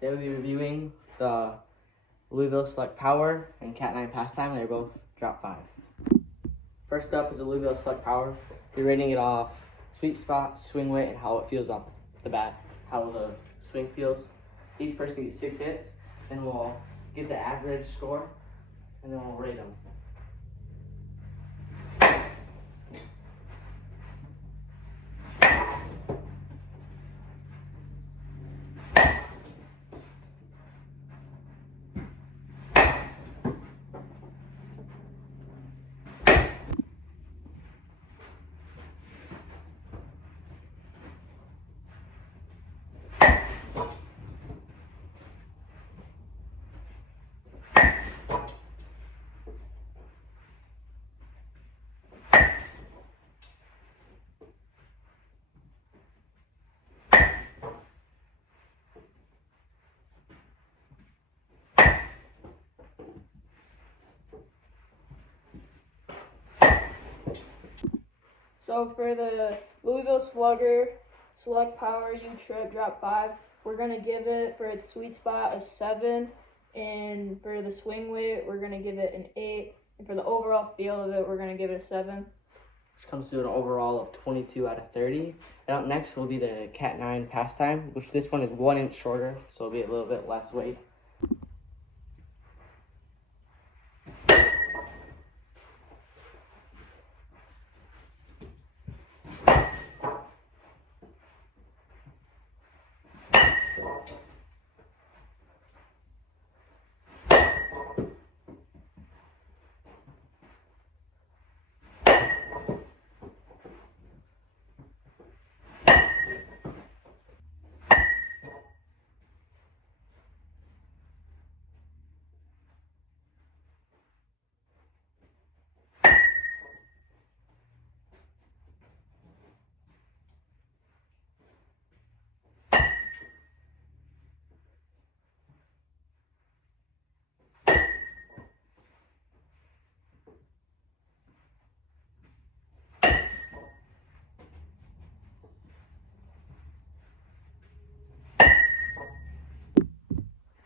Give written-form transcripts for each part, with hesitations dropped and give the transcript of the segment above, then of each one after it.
Today we'll be reviewing the Louisville Select Pwr and Cat 9 Pastime. They're both drop 5. First up is the Louisville Select Pwr. We're rating it off sweet spot, swing weight, and how it feels off the bat, how the swing feels. Each person gets 6 hits, and we'll get the average score, and then we'll rate them. So for the Louisville Slugger Select Pwr U-Trip drop 5, we're going to give it, for its sweet spot, a 7. And for the swing weight, we're going to give it an 8. And for the overall feel of it, we're going to give it a 7. Which comes to an overall of 22 out of 30. And up next will be the Cat 9 Pastime, which this one is 1 inch shorter, so it'll be a little bit less weight.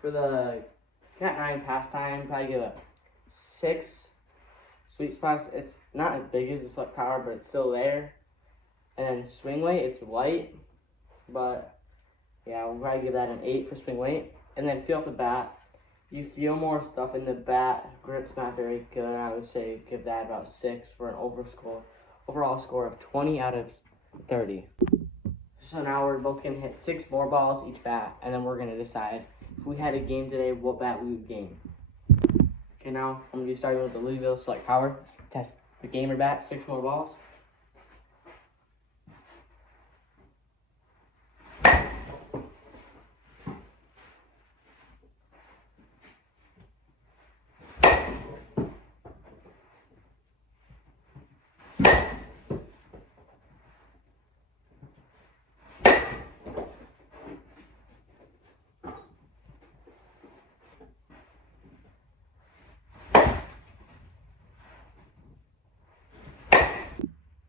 For the Cat 9 Pastime, probably give it 6 sweet spots. It's not as big as the Select Pwr, but it's still there. And then swing weight, it's light, but yeah, we'll probably give that an 8 for swing weight. And then feel off the bat, you feel more stuff in the bat. Grip's not very good. I would say give that about 6 for an overall score of 20 out of 30. So now we're both gonna hit 6 more balls each bat, and then we're gonna decide if we had a game today, what bat we would game. Okay, now I'm gonna be starting with the Louisville Select Pwr. Test the gamer bat, 6 more balls.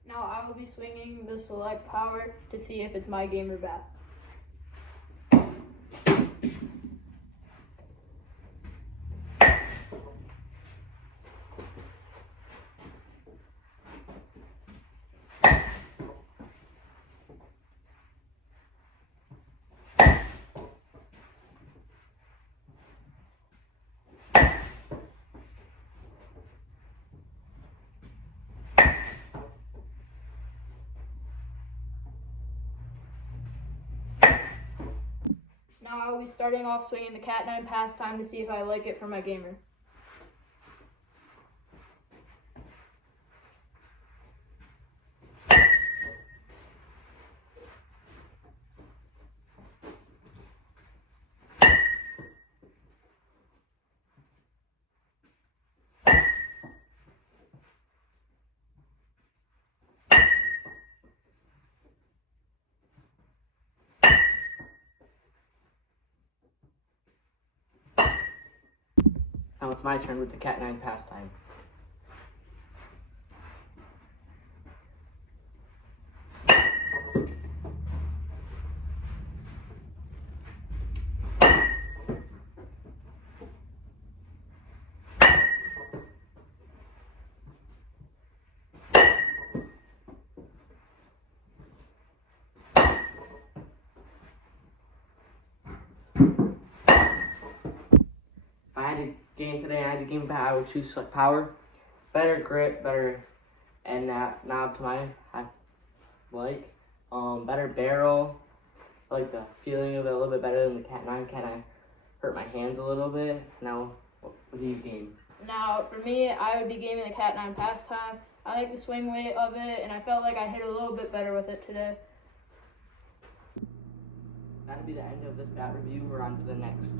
Now I will be swinging the Select Pwr to see if it's my gamer bat. Now I will be starting off swinging the Cat 9 Pastime to see if I like it for my gamer. Now it's my turn with the Cat 9 Pastime. If I had a game today and I had a game back, I would choose Select Pwr. Better grip, better, and now to my better barrel. I like the feeling of it a little bit better than the Cat 9. Cat 9 hurt my hands a little bit. Now, what do you game? Now, for me, I would be gaming the Cat 9 pastime. I like the swing weight of it, and I felt like I hit a little bit better with it today. That'll be the end of this bat review. We're on to the next.